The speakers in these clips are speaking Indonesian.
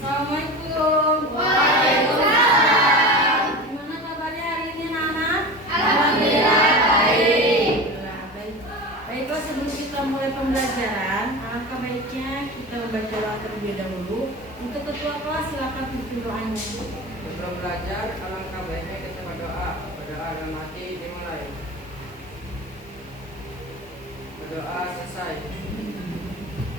Assalamualaikum. Waalaikumsalam. Gimana kabarnya hari ini anak-anak? Alhamdulillah baik. Nah, baik. Baiklah, sebelum kita mulai pembelajaran, alangkah baiknya kita membaca doa terlebih dahulu. Untuk ketua kelas silakan pimpin doanya. Sebelum belajar, alangkah baiknya kita berdoa. Berdoa dalam hati dimulai. Berdoa selesai.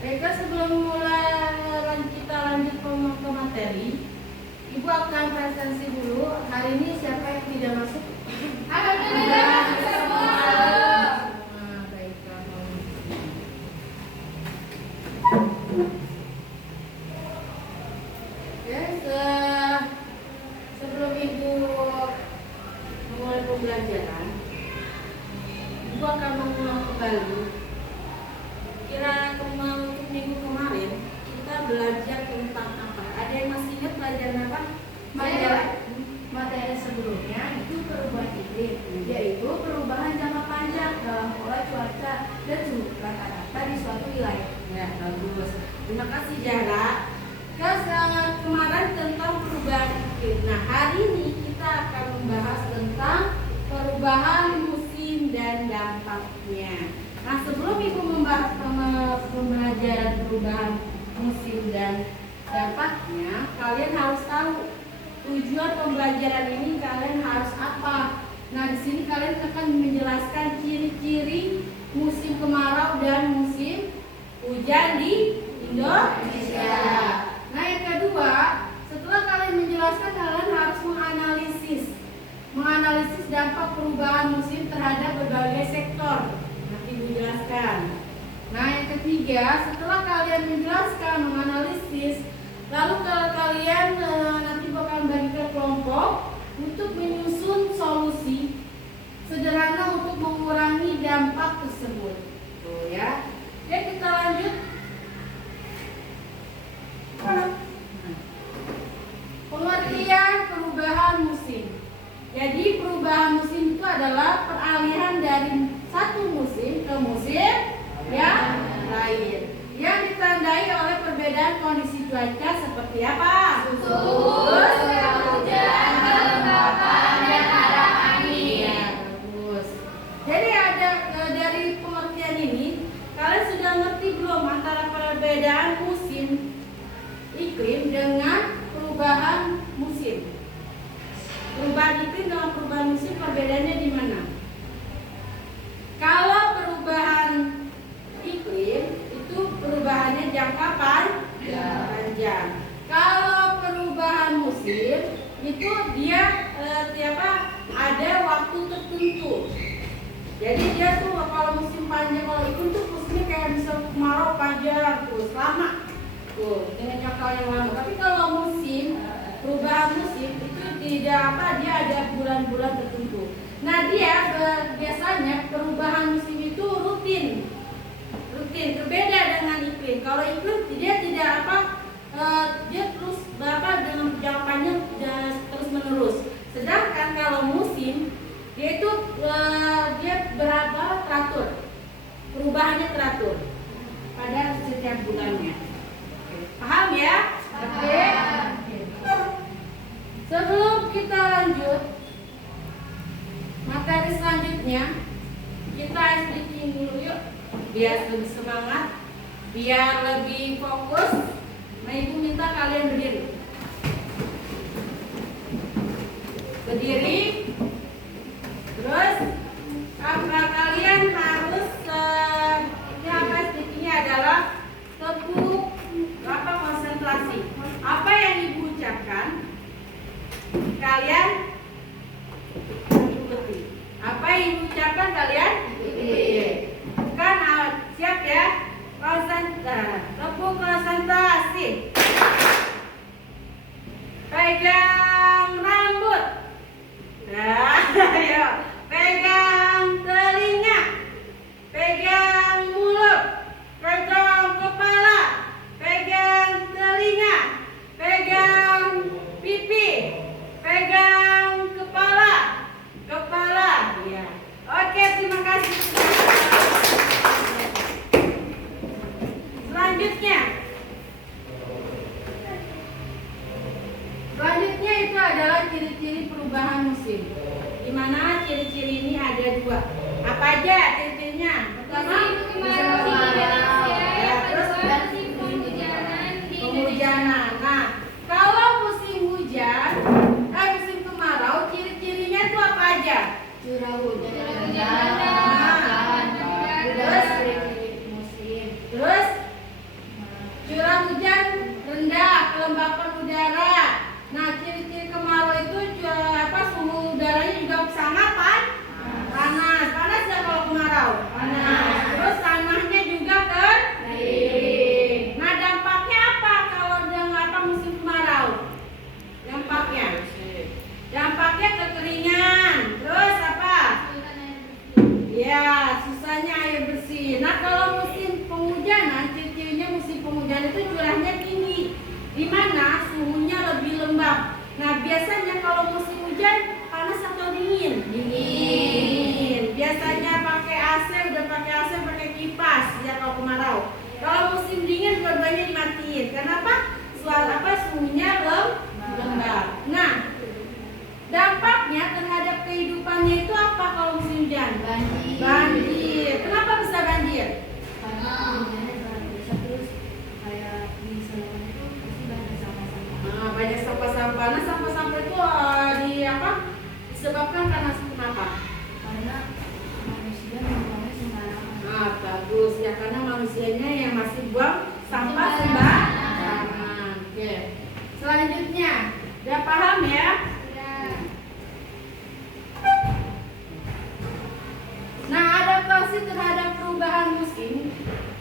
Baiklah, sebelum mulai kita lanjut ke materi, Ibu akan presentasi dulu. Hari ini siapa yang tidak masuk? Alhamdulillah semua. Nah, baiklah. Ya, sebelum Ibu memulai pembelajaran, Ibu akan mengulang kembali. Kira untuk minggu kemarin kita belajar tentang apa? Ada yang masih ingat pelajaran apa? Materi sebelumnya itu perubahan iklim, yaitu perubahan jangka panjang dalam pola cuaca dan suhu rata-rata di suatu wilayah. Ya, bagus. Terima kasih Zahra. Kemarin tentang perubahan iklim. Nah, hari ini kita akan membahas tentang perubahan musim dan dampaknya. Nah, sebelum Ibu membahas pembelajaran perubahan musim dan dampaknya, kalian harus tahu tujuan pembelajaran ini, kalian harus apa. Nah, di sini kalian akan menjelaskan ciri-ciri musim kemarau dan musim hujan di Indonesia. Nah, yang kedua, setelah kalian menjelaskan, kalian harus menganalisis dampak perubahan musim terhadap berbagai sektor. Nanti dijelaskan. Nah, yang ketiga, setelah kalian menjelaskan, menganalisis, lalu kalau kalian nanti bakal bagi ke kelompok untuk menyusun solusi sederhana untuk mengurangi dampak tersebut. Tuh ya. Oke, kita lanjut. Pengertian perubahan musim. Jadi perubahan musim itu adalah peralihan dari satu musim ke musim yang lain, yang ditandai oleh perbedaan kondisi cuaca seperti apa? Suhu, curah hujan, kelembapan, dan arah angin. Ya, bagus. Jadi ada dari pengertian ini, kalian sudah ngerti belum antara perbedaan musim iklim dengan perubahan musim? Perubahan iklim dengan perubahan musim perbedaannya di mana? Kalau perubahan iklim itu perubahannya jangka panjang. Kalau perubahan musim itu dia ada waktu tertentu. Jadi dia tuh kalau musim panjang, kalau iklim tuh musimnya kayak bisa kemarau panjang terus lama. Tuh, dengan jangka yang lama. Tapi kalau perubahan musim itu tidak dia ada bulan-bulan tertentu. Nah, dia biasanya perubahan musim itu rutin, berbeda dengan iklim. Kalau iklim dia tidak dia terus dengan jangka panjang terus menerus. Sedangkan kalau musim dia itu dia teratur, perubahannya teratur pada setiap bulannya. Paham ya? Oke. Sebelum kita lanjut materi selanjutnya, kita speaking dulu yuk, biar lebih semangat, biar lebih fokus. Nah, Ibu minta kalian berdiri. Terus kalian harus speakingnya adalah konsentrasi. Apa yang Ibu ucapkan, kalian ikuti. Apa yang Ibu ucapkan kalian ikuti. Bukan siap ya? Konsentrasi. Pegang rambut. Nah, ayo. Pegang telinga. Pegang mulut. Pegang kepala. Pegang telinga. Pegang pipi. Pegang kepala. Ya. Oke, terima kasih. Selanjutnya musim. Di mana ciri-ciri ini ada dua. Apa aja ciri-cirinya? Pertama, Musim kemarau di Indonesia. Ya, terus Kedua, musim penghujanan di Indonesia. penghujanan. Nah, kalau musim hujan, musim kemarau, ciri-cirinya itu apa aja? Curah hujan yang Hujan rendah, rendah, Terus? ciri-ciri musim. Terus curah hujan rendah, kelembapan udara. Nah, ciri-ciri kemarau itu suhu udaranya juga sangat panas. Panas ya kalau kemarau? Panas. Terus tanahnya juga kering. Nah, dampaknya apa kalau musim kemarau? Dampaknya kekeringan. Terus apa? Ya, susahnya air bersih. Nah, kalau musim penghujanan, ciri-cirinya musim penghujan itu curahnya tinggi, di mana suhunya lebih lembab. Nah, biasanya kalau musim hujan panas atau dingin? Dingin. Biasanya pakai AC, pakai kipas ya kalau kemarau. Kalau musim dingin dua-duanya dimatiin. Kenapa? Suhunya lembab. Nah, dampaknya terhadap kehidupannya itu apa kalau musim hujan? Banjir. Kenapa bisa banjir? Karena hujannya sangat besar, terus kayak di selatan itu pasti banyak sampah-sampah. Nah, banyak sampah-sampah. Nah, sampah-sampah itu disebabkan karena kenapa? Karena manusia membuangnya sembarangan. Nah, bagus ya, karena manusianya yang masih buang sampah sembarangan. Oke. Selanjutnya, udah paham ya? Nah, adaptasi terhadap perubahan musim,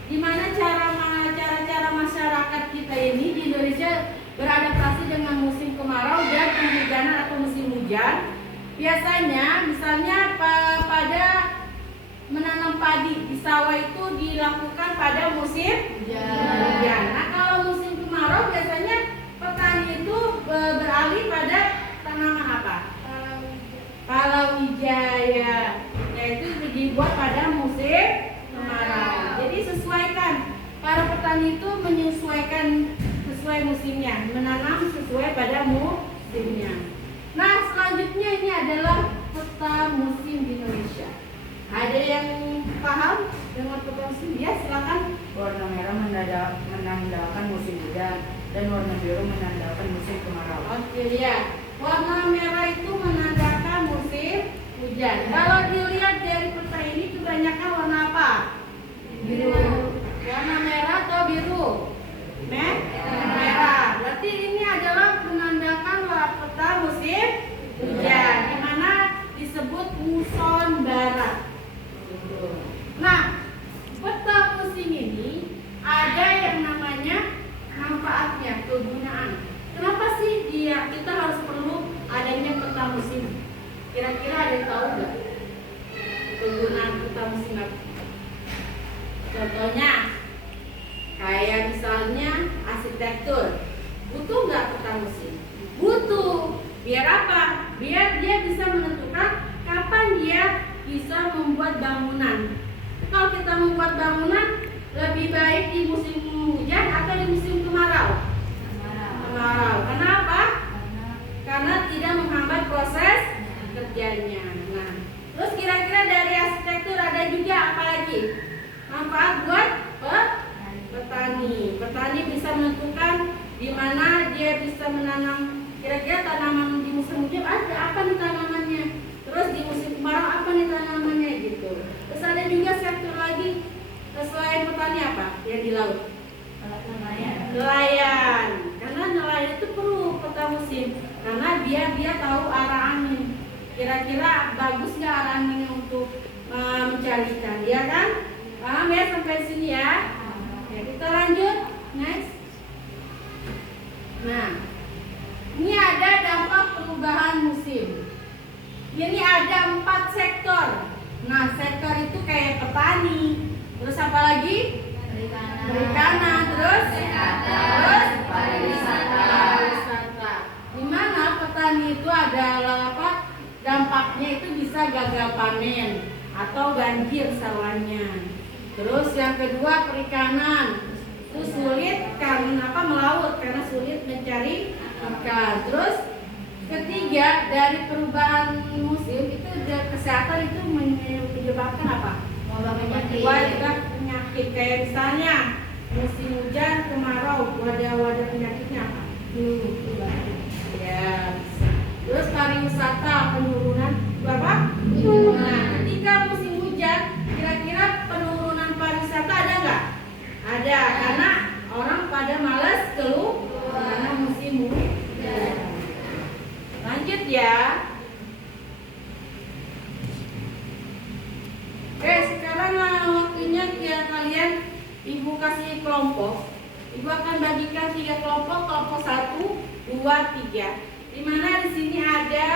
di mana cara masyarakat kita ini di Indonesia beradaptasi dengan musim kemarau dan penghujanan atau musim hujan. Biasanya, misalnya pada menanam padi di sawah itu dilakukan pada musim hujan. Nah, kalau musim kemarau biasanya petani itu beralih pada tanaman apa? Palawija, yaitu dibuat pada musim kemarau. Jadi sesuaikan, para petani itu menyesuaikan sesuai musimnya, menanam sesuai pada musimnya. Nah, selanjutnya ini adalah peta musim di Indonesia. Ada yang paham dengan peta musim? Ya, silakan. Warna merah menandakan musim hujan dan warna biru menandakan musim kemarau. Oke ya, warna merah itu menandakan musim hujan. Kalau dilihat dari peta ini kebanyakan warna apa? Biru. Warna merah atau biru? Merah. Berarti ini adalah menandakan peta musim hujan, di mana disebut muson barat. Nah, peta musim ini ada yang namanya manfaatnya, kegunaan. Kenapa sih kita harus perlu adanya peta musim? Kira-kira ada yang tahu nggak kegunaan peta musim apa? Contohnya, kayak misalnya arsitektur, butuh nggak peta musim? Butuh. Biar apa? Biar dia bisa menentukan kapan dia bisa membuat bangunan. Kalau kita membuat bangunan, lebih baik di musim hujan atau di musim kemarau? Kemarau. Kenapa? Karena tidak menghambat proses kerjanya. Nah, terus kira-kira dari arsitektur ada juga apa lagi? Manfaat buat petani. Petani bisa menentukan di mana dia bisa menanam. Kira-kira tanaman di musim hujan ada apa nih tanamannya? Terus di musim kemarau apa nih tanamannya gitu. Terus ada juga sektor lagi selain petani apa yang di laut? Nelayan. Karena nelayan itu perlu peta musim karena dia tahu arah angin. Kira-kira bagus nggak arah anginnya untuk mencari ikan, ya kan? Paham ya sampai sini ya? Ya, kita lanjut next. Nah, ini ada dampak perubahan musim. Ini ada 4 sektor. Nah, sektor itu kayak petani, terus apa lagi? Perikanan, terus pariwisata. Di mana petani itu adalah apa? Dampaknya itu bisa gagal panen atau banjir sawahnya. Terus yang kedua perikanan. Itu sulit karena melaut karena sulit mencari ikan. Terus Ketiga, dari perubahan musim itu dari kesehatan itu menyebabkan apa? Wabah penyakit. Wabah penyakit, kayak misalnya musim hujan, kemarau, wadah penyakitnya apa? Ya, bisa. Terus pariwisata, penurunan berapa? Nah, ketika musim hujan, kira-kira penurunan pariwisata ada nggak? Ada, karena orang pada malas keluar karena musim hujan. Lanjut ya. Oke, sekarang waktunya kalian Ibu kasih kelompok. Ibu akan bagikan 3 kelompok, kelompok 1, 2, 3. Dimana di sini ada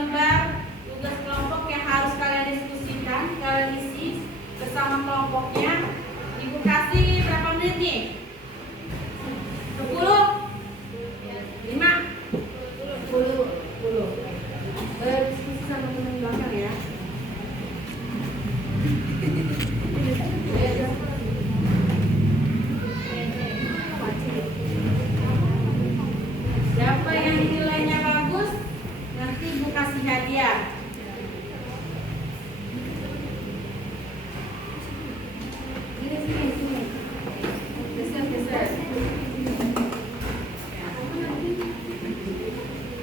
lembar tugas kelompok yang harus kalian diskusikan, kalian isi bersama kelompoknya. Ibu kasih berapa menit nih? 10? 5? 10. Diskusi sama teman belakang ya. Siapa yang nilainya bagus, nanti Ibu kasih hadiah. Sini. Geser.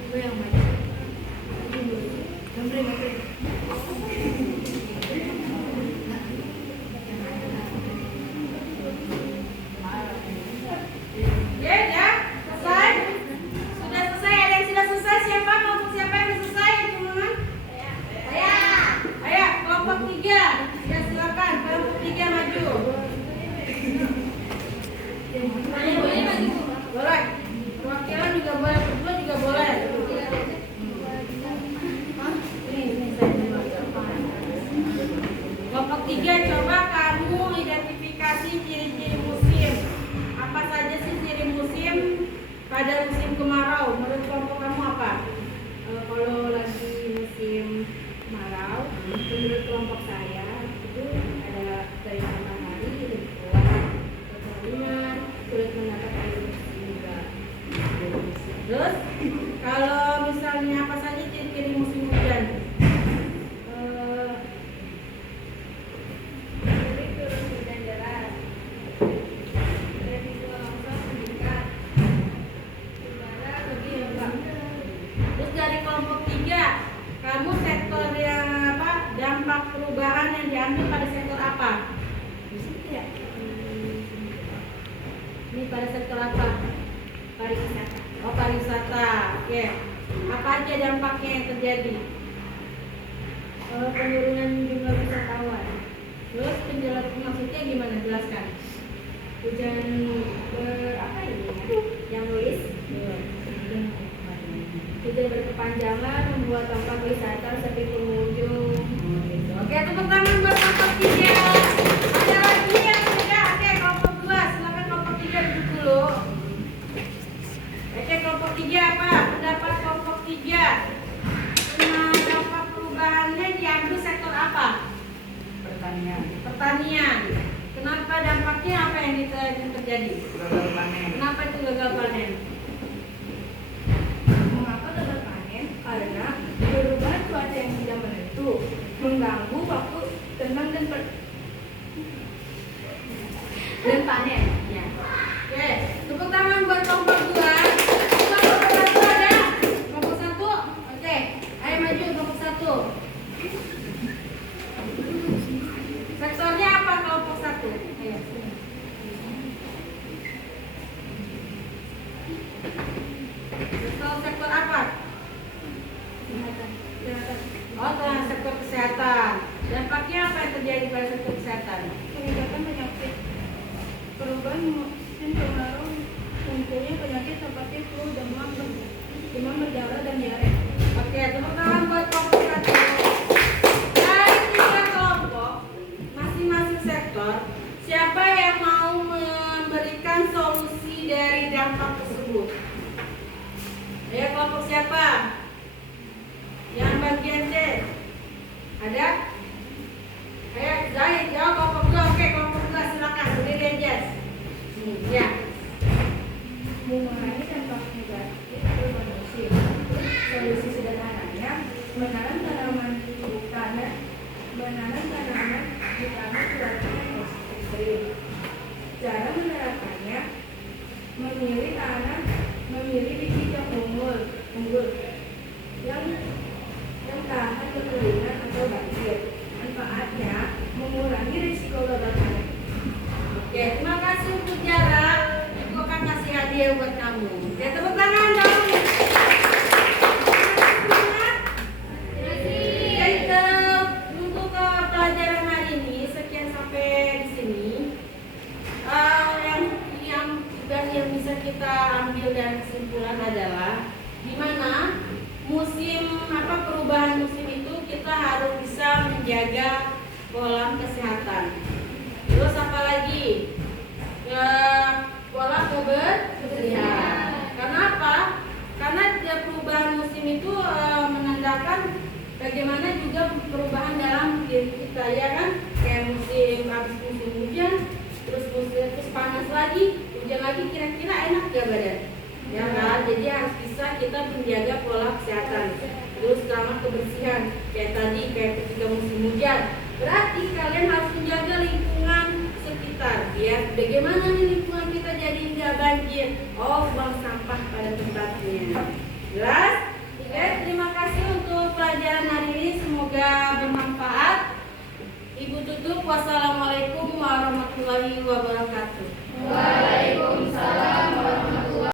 Gue yang maju. Menteri. Ya, selesai. Sudah selesai. Ada yang sudah selesai? Siapa yang sudah selesai, teman-teman? Ayo, kelompok 3. Ya, silakan. Kelompok 3 maju. Boleh maju. Boleh. Perwakilan juga boleh, berdua juga boleh. Kelompok 3, coba kamu identifikasi ciri-ciri musim. Apa saja sih ciri musim pada musim kemarau? Menurut kelompok kamu apa? Kalau lagi musim kemarau, menurut kelompok saya itu ada keringat matahari, lebih kuat, kekeringan, sulit mendapat air bersih juga. Terus kalau misalnya apa saja ciri-ciri musim hujan? Terus dari kelompok 3, kamu sektor yang apa? Dampak perubahan yang diambil pada sektor apa? Ini pada sektor apa? Pariwisata. Oh, pariwisata. Oke. Apa aja dampaknya yang terjadi? Penurunan jumlah wisatawan. Terus penjelasan maksudnya gimana? Jelaskan. Hujan apa ini? Yang nulis? Hujan berkepanjangan membuat tempat wisata sepi pengunjung. Oke, tepuk tangan buat kelompok 3. Ada lagi yang tidak? Oke, kelompok 2. Silakan kelompok 3 duduk dulu. Oke, kelompok 3 apa? Pendapat kelompok 3. Nah, dampak perubahannya diambil sektor apa? Pertanian. Kenapa dampaknya apa yang terjadi? Gagal panen. Kenapa itu gagal panen? Mengapa gagal panen? Karena perubahan cuaca yang tidak menentu mengganggu waktu tenang dan panen. Ya. Oke, tepuk tangan buat kelompok 2. Kelompok 1 ada? Kelompok 1? Oke, ayo maju kelompok 1. Sektornya apa kelompok 1? Ayo, sini. Sektor apa? Oh, sektor kesehatan. Dampaknya apa yang terjadi pada sektor kesehatan? Peningkatan penyakit. Perubahan musim kemarau munculnya penyakit seperti flu, demam berdarah dan diare. Oke, tepuk tangan buat kelompok 1. Dari 3 kelompok, masing-masing sektor, siapa yang mau memberikan solusi dari dampak tersebut? Ayo, kelompok siapa? Yang bagian C. Ada? Ayo, Zahid, jawab kelompok 2. Oke, kelompok 2 silakan. Berdiri aja. Ya. Mengurangi dampak negatif perubahan musim. menanam tanaman di tanah cuaca yang ekstrim. Cara menerapkannya, memilih bibit yang unggul yang tahan kekeringan atau banjir. Manfaatnya mengurangi risiko gagal panen. Oke, terima kasih untuk jarak. Ibu akan kasih hadiah buat kamu. Oke, tepuk tangan dong. Semangat. Baik, untuk pelajaran hari ini sekian sampai di sini. Yang bisa kita ambil dan kesimpulan adalah di mana perubahan musim itu kita harus bisa menjaga pola kesehatan. Terus apa lagi? Pola kebersihan. Karena apa? Karena perubahan musim itu menandakan bagaimana juga perubahan dalam diri kita, ya kan? Kayak habis musim hujan, terus panas lagi, hujan lagi, kira-kira enak gak badan? Ya kan? Jadi harus bisa kita menjaga pola kesehatan. Terus sama kebersihan, kayak ketika musim hujan. Berarti kalian harus menjaga lingkungan sekitar. Biar bagaimana nih lingkungan kita jadi nggak banjir? Oh, buang sampah pada tempatnya. Jelas? Oke, terima kasih untuk pelajaran hari ini. Semoga bermanfaat. Ibu tutup. Wassalamualaikum warahmatullahi wabarakatuh.